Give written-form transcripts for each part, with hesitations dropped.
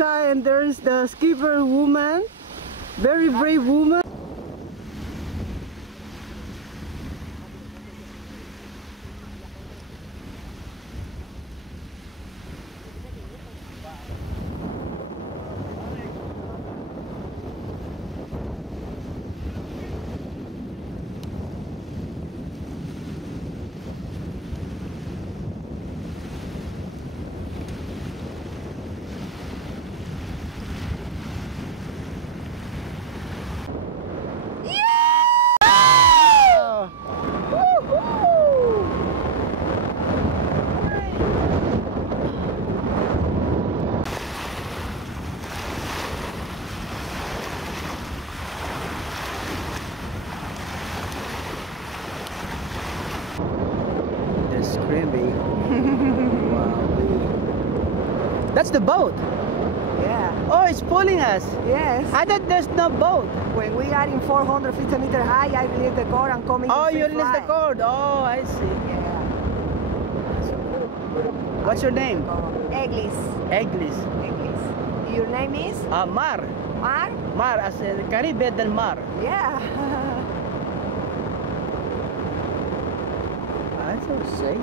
sky, and there's the skipper woman, very brave woman. Screaming. Wow. That's the boat. Yeah. Oh, it's pulling us. Yes. I thought there's no boat. When we are in 450 meters high, I release the cord and come in. Oh, you release the cord. Oh, I see. Yeah. What's your name? Eglis. Eglis. Eglis. Your name is? Mar. Mar? Mar, as in Caribe del Mar. Yeah. That's so safe.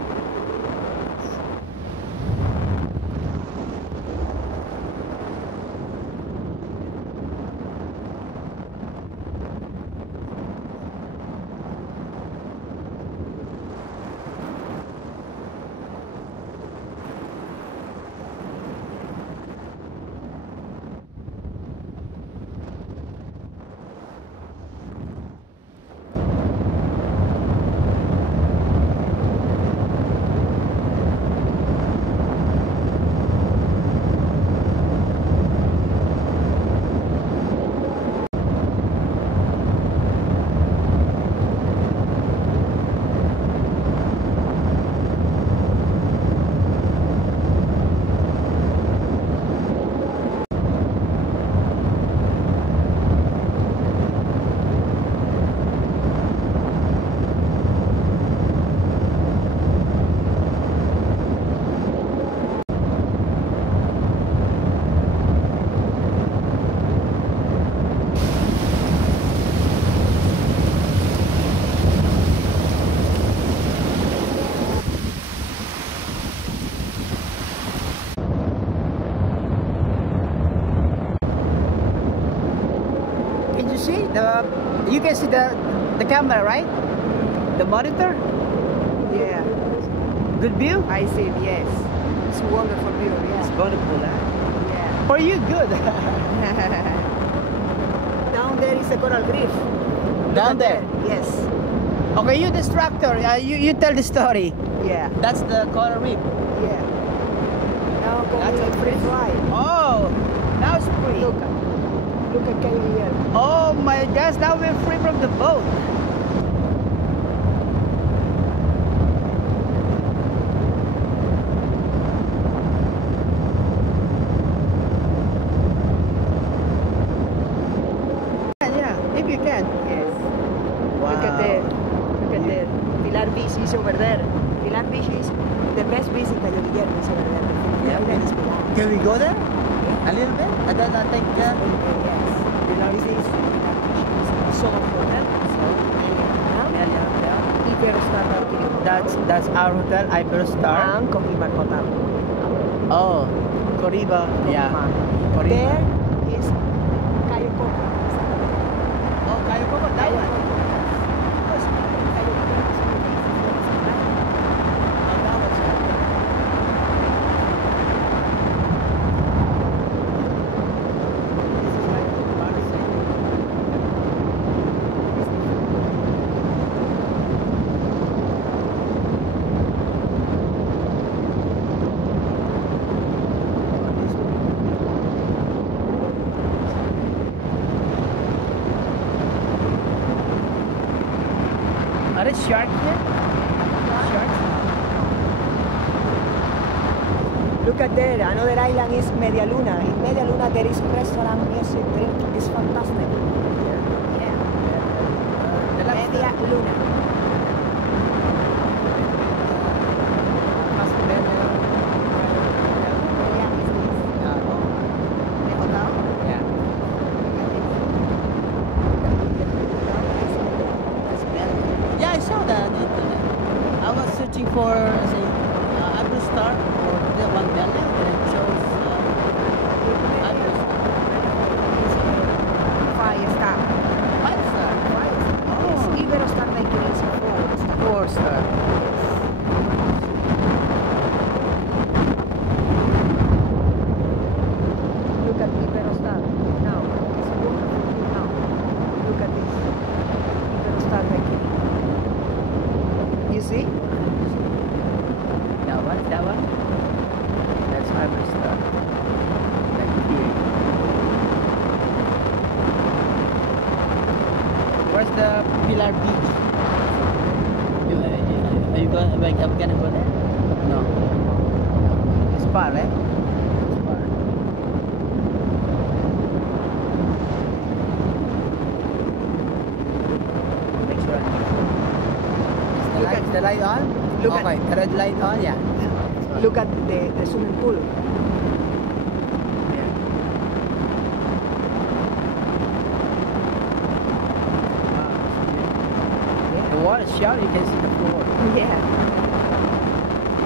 You can see the camera, right? The monitor? Yeah. Good view? I see, yes. It's a wonderful view, yeah. It's wonderful, huh? Yeah. For you, good. Down there is a coral reef. Down there? Yes. Okay, you the instructor, you tell the story. Yeah. That's the coral reef. Yeah. Now That's going a free fly. Oh, now it's free. Look at Cayo Guillermo. Oh my gosh, now we're free from the boat. Yeah, if you can. Yes. Wow. Look at there. Look at there. Pilar Beach is over there. Pilar Beach is the best beach in Cayo Guillermo is over there. Yeah. Can we go there? A little bit? And then I think Yes. This is Solo Hotel. Iberostar Daiquiri Resort. That's our hotel, Iberostar. And Cohiba Hotel. Oh, Coriba. Yeah. Coriba. There is Cayo Coco. Oh, Cayo Coco. That one. Are there sharks here? Sharks? Look at there, another island is Media Luna. In Media Luna there is restaurant, music, drink. It's fantastic. Yeah. Media Luna. the Pilar Beach. Are you going? Like, I'm gonna go there? No. It's far, right? It's far. Make sure. Is the light on? Look okay, the red light on, yeah. Look at the swimming pool. Yeah. Wow, the water is shallow, you can see the floor. Yeah.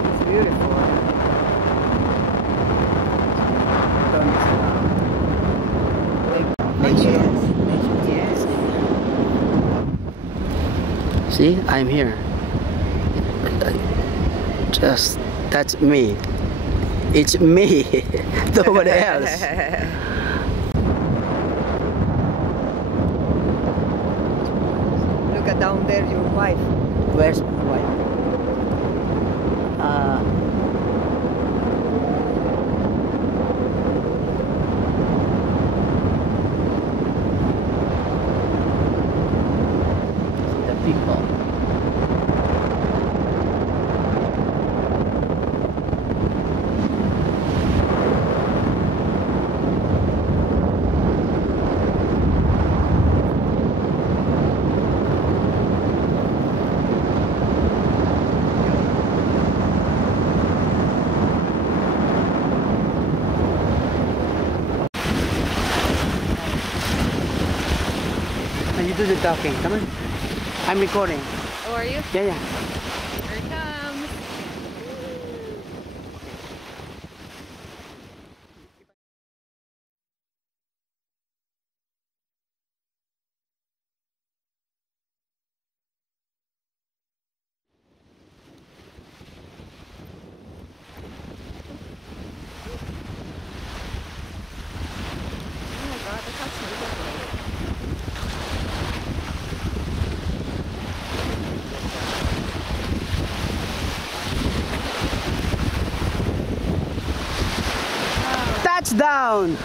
It's beautiful. Nature. Yes. See, I'm here. Just, that's me. It's me. Nobody else. Look at down there, your wife. Where's my wife? The people. You do the talking, come on. I'm recording. Oh, are you? Yeah, yeah. Here it comes. Oh my god, look how smooth it is. Touchdown!